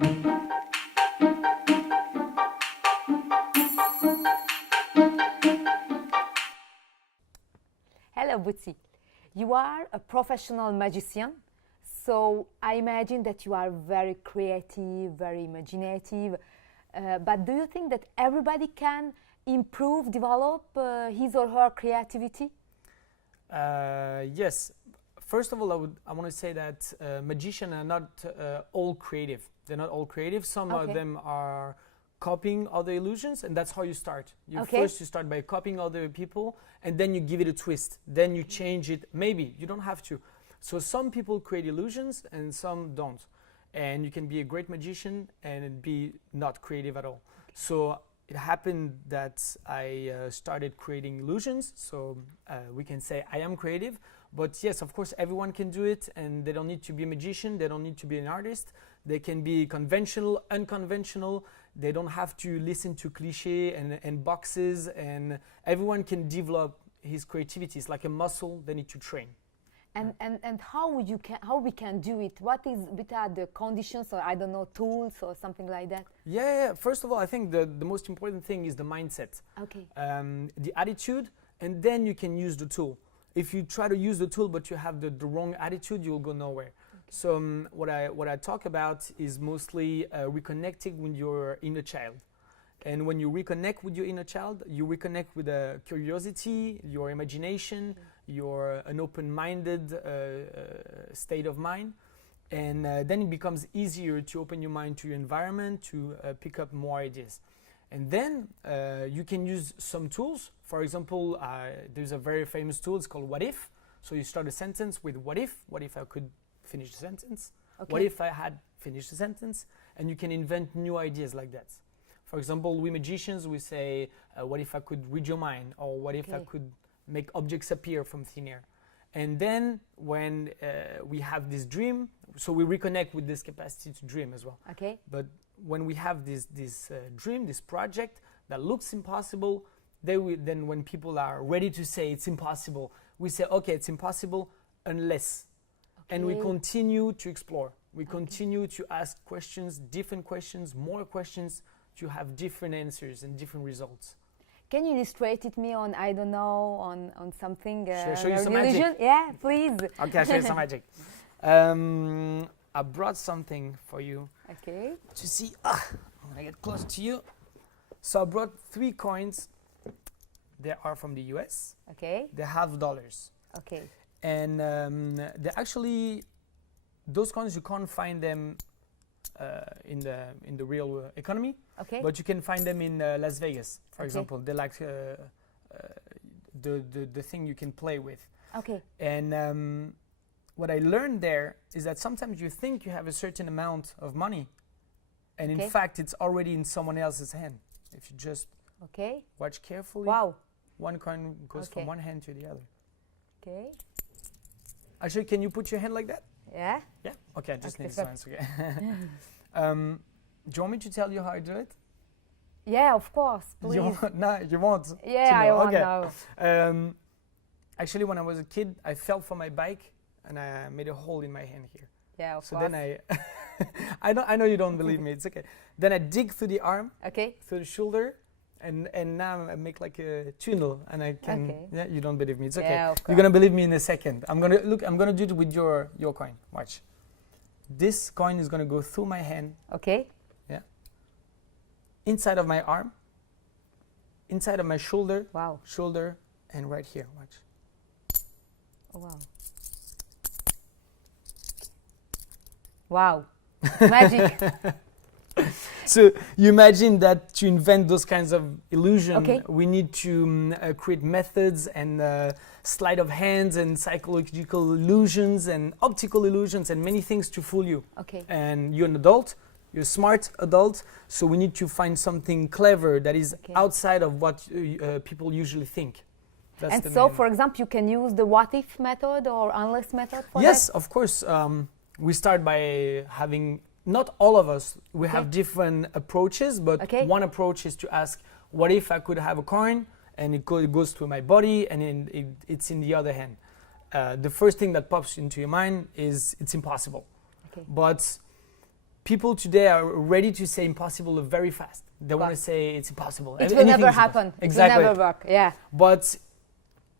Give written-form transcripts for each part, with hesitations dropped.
Hello, Butzi. You are a professional magician, so I imagine that you are very creative, very imaginative. But do you think that everybody can improve, develop his or her creativity? Yes. First of all, I want to say that magicians are not all creative. They're not all creative. Some of them are copying other illusions, and that's how you start. First you start by copying other people, and then you give it a twist. Then you change it. Maybe you don't have to. So some people create illusions and some don't, and you can be a great magician and be not creative at all. So it happened that I started creating illusions. So we can say I am creative. But yes, of course, everyone can do it, and they don't need to be a magician. They don't need to be an artist. They can be conventional, unconventional. They don't have to listen to cliché and boxes, and everyone can develop his creativity. It's like a muscle they need to train. And how we can do it? What are the conditions, or I don't know, tools or something like that? Yeah. First of all, I think the most important thing is the mindset. Okay. The attitude, and then you can use the tool. If you try to use the tool but you have the wrong attitude, you'll go nowhere. Okay. So what I talk about is mostly reconnecting with your inner child. And when you reconnect with your inner child, you reconnect with curiosity, your imagination, an open-minded state of mind. And then it becomes easier to open your mind to your environment, to pick up more ideas. And then you can use some tools. For example, there's a very famous tool, it's called What If. So you start a sentence with what if I could finish the sentence? Okay. What if I had finished the sentence? And you can invent new ideas like that. For example, we magicians, we say, what if I could read your mind? Or what if I could make objects appear from thin air? And then when we have this dream, so we reconnect with this capacity to dream as well. Okay. But when we have this dream, this project that looks impossible, then when people are ready to say it's impossible, we say, okay, it's impossible unless. Okay. And we continue to explore. We continue to ask questions, different questions, more questions, to have different answers and different results. Can you illustrate it me on, I don't know, on something? Show you some magic? Yeah, please. Okay, I'll show you some magic. I brought something for you. Okay. To see. I'm gonna get close to you. So I brought 3 coins. They are from the US. Okay. They're $50. Okay. And they're actually, those coins, you can't find them in the real economy. Okay. But you can find them in Las Vegas, for example. They're like the thing you can play with. Okay. And what I learned there is that sometimes you think you have a certain amount of money, and in fact it's already in someone else's hand. If you just watch carefully, one coin goes from one hand to the other. Okay. Actually, can you put your hand like that? Yeah. Yeah? Okay, I just need silence. Okay. Do you want me to tell you how I do it? Yeah, of course, please. You won't? Yeah, I want to know. Actually, when I was a kid, I fell from my bike and I made a hole in my hand here. Yeah, of course. So then I know you don't believe me, it's okay. Then I dig through the arm, through the shoulder, and now I make like a tunnel, and I can. Yeah, you don't believe me, it's okay. Yeah, you're gonna believe me in a second. I'm gonna do it with your coin. Watch. This coin is gonna go through my hand. Okay. Yeah. Inside of my arm. Inside of my shoulder. Wow. Shoulder, and right here. Watch. Oh, wow. Wow. Magic. So you imagine that to invent those kinds of illusion, we need to create methods and sleight of hands and psychological illusions and optical illusions and many things to fool you. Okay. And you're an adult, you're a smart adult, so we need to find something clever that is outside of what people usually think. That's and so, for example, you can use the what if method or unless method for that? Yes, of course. We start by having, not all of us, we have different approaches, but one approach is to ask, what if I could have a coin and it goes through my body and it's in the other hand? The first thing that pops into your mind is it's impossible. Okay. But people today are ready to say impossible very fast. They want to But say it's impossible. it will Anything never is impossible. happen. Exactly. It will never work. Yeah. But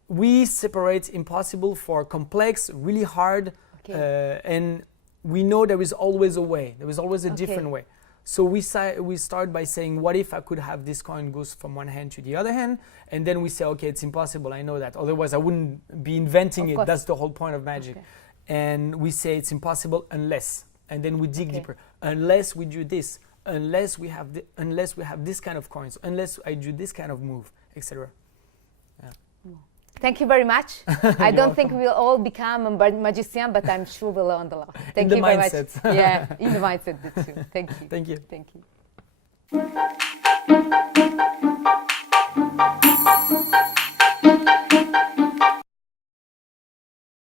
we separate impossible for complex, really hard, Okay. and we know there is always a way. There is always a Okay. different way. So we start by saying, what if I could have this coin goes from one hand to the other hand? And then we say, okay, it's impossible. I know that. Otherwise, I wouldn't be inventing Of it. course. That's the whole point of magic. Okay. And we say it's impossible unless. And then we dig Okay. deeper. Unless we do this. Unless we have this kind of coins. Unless I do this kind of move, etc. Thank you very much. I You're don't think welcome. we'll all become a magician, but I'm sure we'll learn a lot. Thank the you very mindset. much. Yeah, in the mindset too. Thank you. Thank you. Thank you.